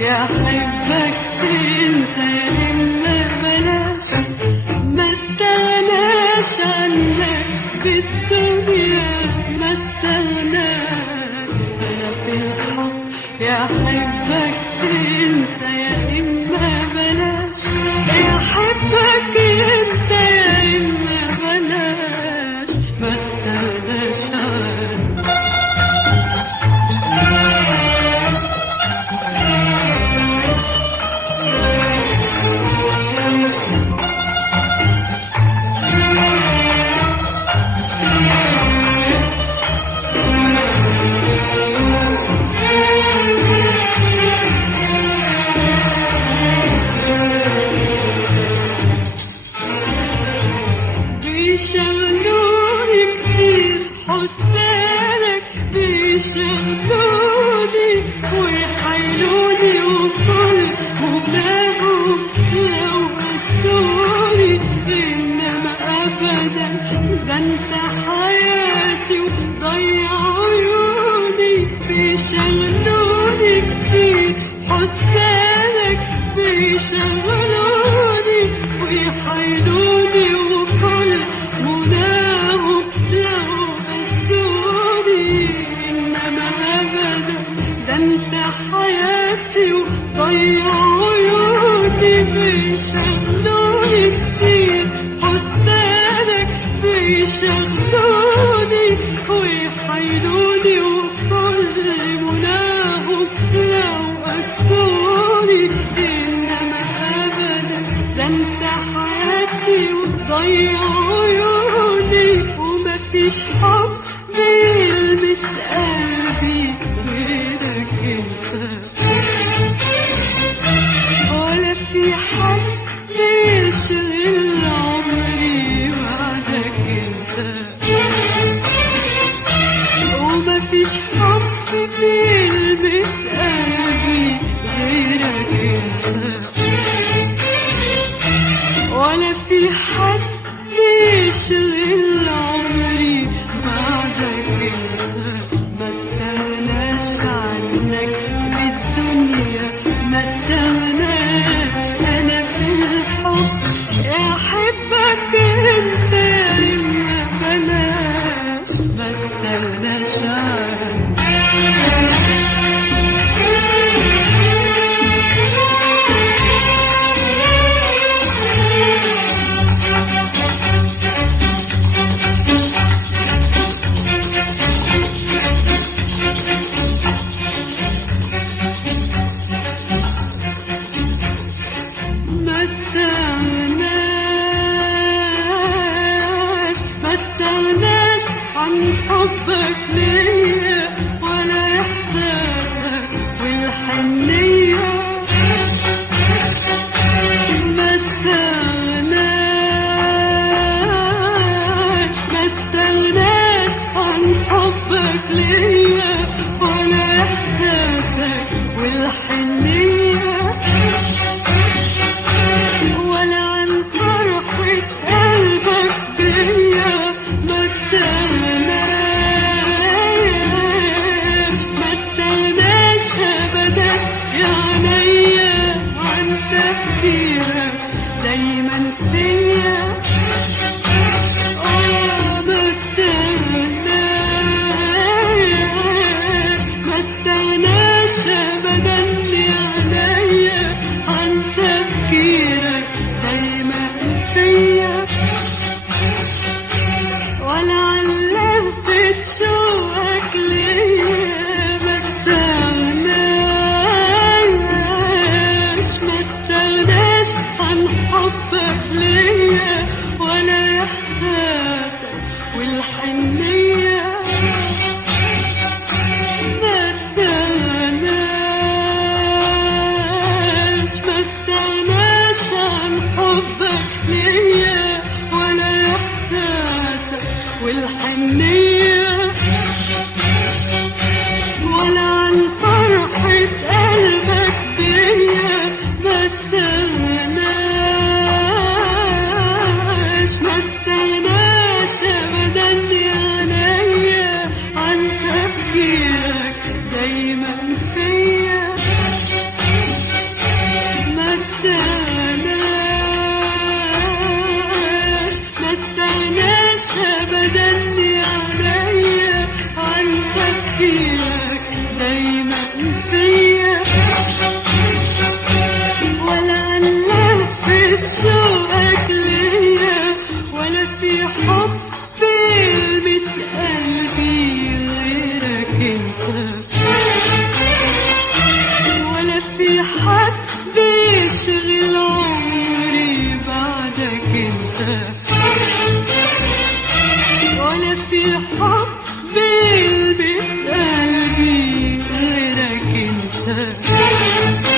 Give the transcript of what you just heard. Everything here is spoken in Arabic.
يا حبك انت يا اما بلاش، ما استغناش عنك بالدنيا، ما استغناش انا في الحب. يا حبك انت يا اما بلاش، يا حبك انت يا اما بلاش، ما استغناش عنك. بيشغلوني كتير حسالك، بيشغلوني ويحيلوني وكل مناهم لو بسوني، إنما أبدا ده انت حياتي وضيع عيوني. بيشغلوني كتير حسالك، بيشغلوني ويحيلوني وكل مناهم لو بسوني، إنما أبدا ده انت حياتي وضيع عيوني. بيشغلوني كتير حسالك، بيشغلوني ويحيلوني وكل مناهم لو بسوني، إنما أبدا ده انت حياتي وضيع عيوني. ومفيش حب بيلمس قلبي غيرك انت، ولا في حد بيشغل عمري بعدك انت. ومفيش حب بيلمس قلبي غيرك انت، ولا في حد بيشغل عمري بعدك انت. ما استغناش عنك بالدنيا، ما استغناش انا في الحب. يا حبك انت يا اما بلاش، ما استغناش عنك. ما استغناش عن حبك ليا، ولا إحساسك والحنية. ما استغناش عن حبك ليا، ولا إحساسك والحنية، ولا عن فرحة قلبك بيا. ما استغناش أبدا يا عينيا عن تفكيرك دايما فيا. ما استغناش أبدا يا عينيا عن تفكيرك دايما فيا، ولا عن لفة شوقك ليا. ما استغناش عن حبك ليا. ليا